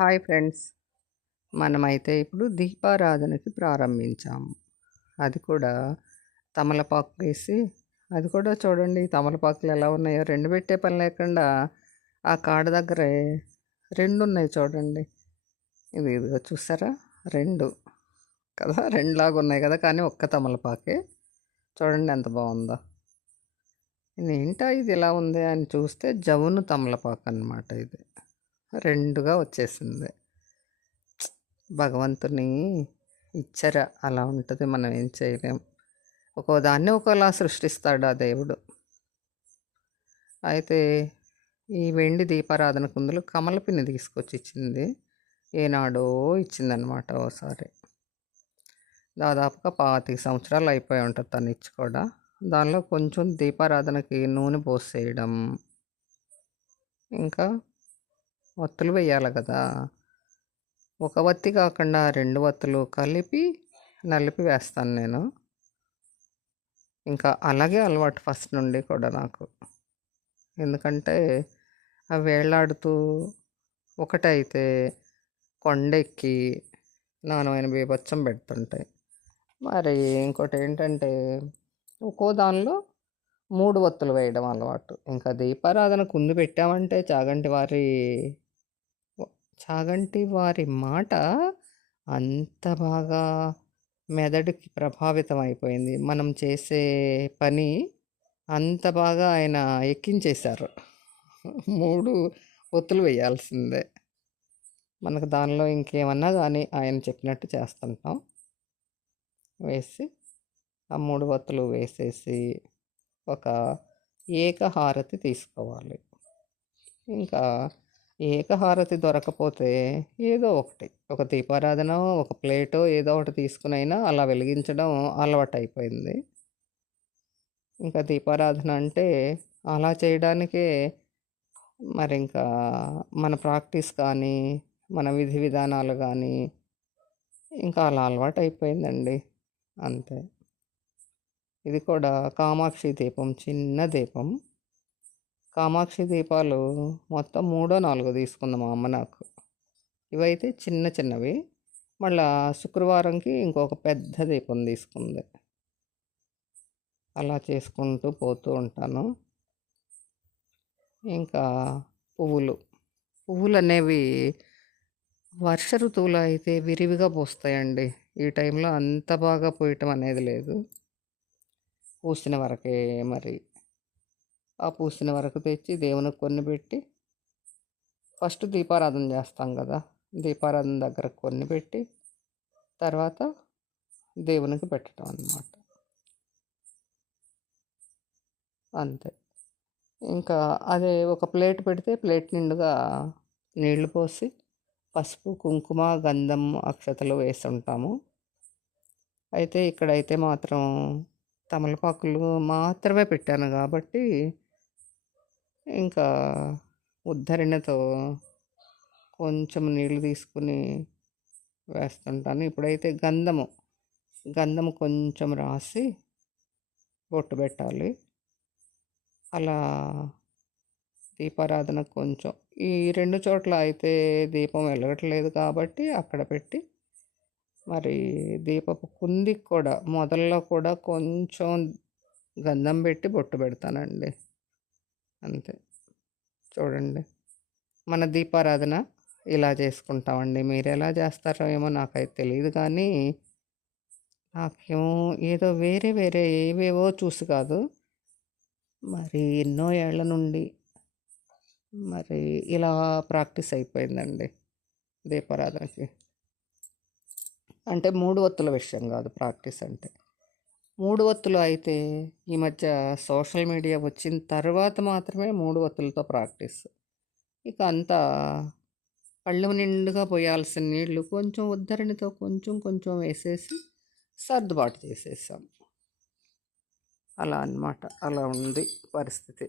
Hi friends. మనమైతే ఇప్పుడు దీపారాధనకి ప్రారంభించాము. అది కూడా తమలపాకు వేసి, అది కూడా చూడండి తమలపాకులు ఎలా ఉన్నాయో, 2 పెట్టే పని లేకుండా ఆ కాడ దగ్గరే 2 ఉన్నాయి చూడండి. ఇదిగో చూసారా? 2 కదా, 2 లాగా ఉన్నాయి కదా, కానీ ఒక్క తమలపాకే. చూడండి ఎంత బాగుందో. ఏంటా ఇది ఇలా ఉంది అని చూస్తే జవును తమలపాకు అన్నమాట. ఇది 2గా వచ్చేసింది. భగవంతుని ఇచ్చర అలా ఉంటుంది, మనం ఏం చేయలేం. ఒక్కో దాన్ని ఒకలా సృష్టిస్తాడు ఆ దేవుడు. అయితే ఈ వెండి దీపారాధన కుందులు కమలపిన్ని తీసుకొచ్చి ఇచ్చింది. ఏనాడో ఇచ్చిందనమాట ఓసారి. దాదాపుగా 25 సంవత్సరాలు అయిపోయి ఉంటుంది తను ఇచ్చి కూడా. దానిలో కొంచెం దీపారాధనకి నూనె పోసేయడం, ఇంకా ఒత్తులు వేయాలి కదా, ఒక వత్తి కాకుండా 2 వత్తులు కలిపి నలిపి వేస్తాను నేను. ఇంకా అలాగే అలవాటు ఫస్ట్ నుండి కూడా నాకు. ఎందుకంటే అవి వేళ్ళాడుతూ ఒకటైతే కొండెక్కి నానమైన బీభత్సం పెడుతుంటాయి. మరి ఇంకోటి ఏంటంటే ఒక్కో దానిలో 3 వత్తులు వేయడం అలవాటు. ఇంకా దీపారాధన కుందు పెట్టామంటే చాగంటి వారి మాట అంత బాగా మెదడుకి ప్రభావితం అయిపోయింది. మనం చేసే పని అంత బాగా ఆయన ఎక్కించేశారు. 3 ఒత్తులు వేయాల్సిందే. మనకు దానిలో ఇంకేమన్నా కానీ ఆయన చెప్పినట్టు చేస్తుంటాం. వేసి ఆ 3 ఒత్తులు వేసేసి ఒక ఏకహారతి తీసుకోవాలి. ఇంకా ఏకహారతి దొరకపోతే ఏదో ఒకటి, ఒక దీపారాధన, ఒక ప్లేటో ఏదో ఒకటి తీసుకునైనా అలా వెలిగించడం అలవాటైపోయింది. ఇంకా దీపారాధన అంటే అలా చేయడానికే మరి ఇంకా మన ప్రాక్టీస్ కానీ, మన విధి విధానాలు కానీ ఇంకా అలా అలవాటైపోయిందండి, అంతే. ఇది కూడా కామాక్షి దీపం, చిన్న దీపం. కామాక్షి దీపాలు మొత్తం 3 4 తీసుకుంది మా అమ్మ నాకు. ఇవైతే చిన్న చిన్నవి. మళ్ళా శుక్రవారంకి ఇంకొక పెద్ద దీపం తీసుకుంది. అలా చేసుకుంటూ పోతూ ఉంటాను. ఇంకా పువ్వులు అనేవి వర్ష ఋతువులో అయితే విరివిగా పూస్తాయండి. ఈ టైంలో అంత బాగా పూయటం అనేది లేదు. పూసిన వరకే. మరి ఆ పూసిన వరకు తెచ్చి దేవునికి కొన్ని పెట్టి, ఫస్ట్ దీపారాధన చేస్తాం కదా, దీపారాధన దగ్గర కొన్ని పెట్టి తర్వాత దేవునికి పెట్టడం అన్నమాట, అంతే. ఇంకా అదే ఒక ప్లేట్ పెడితే ప్లేట్ నిండుగా నీళ్లు పోసి పసుపు, కుంకుమ, గంధం, అక్షతలు వేస్తుంటాము. అయితే ఇక్కడైతే మాత్రం తమలపాకులు మాత్రమే పెట్టాను కాబట్టి ఇంకా ఉద్ధరణతో కొంచెం నీళ్ళు తీసుకుని వేస్తుంటాను. ఇప్పుడైతే గంధము కొంచెం రాసి బొట్టు పెట్టాలి. అలా దీపారాధన కొంచెం ఈ 2 చోట్ల అయితే దీపం వెలగట్లేదు కాబట్టి అక్కడ పెట్టి, మరి దీపపు కుందికి కూడా మొదల్లో కూడా కొంచెం గంధం పెట్టి బొట్టు పెడతానండి, అంతే. చూడండి, మన దీపారాధన ఇలా చేసుకుంటామండి. మీరు ఎలా చేస్తారో ఏమో నాకైతే తెలియదు, కానీ నాకేమో ఏదో వేరే వేరే ఏవేవో చూసి కాదు, మరి ఎన్నో ఏళ్ల నుండి మరి ఇలా ప్రాక్టీస్ అయిపోయిందండి దీపారాధనకి. అంటే 3 ఒత్తుల విషయం కాదు ప్రాక్టీస్ అంటే. 3 ఒత్తులు అయితే ఈ మధ్య సోషల్ మీడియా వచ్చిన తర్వాత మాత్రమే 3 ఒత్తులతో ప్రాక్టీస్. ఇక అంతా కళ్ళు నిండుగా పోయాల్సిన నీళ్లు కొంచెం ఉద్ధరణితో కొంచెం కొంచెం వేసేసి సర్దుబాటు చేసేసాం. అలా అన్నమాట. అలా ఉంది పరిస్థితి.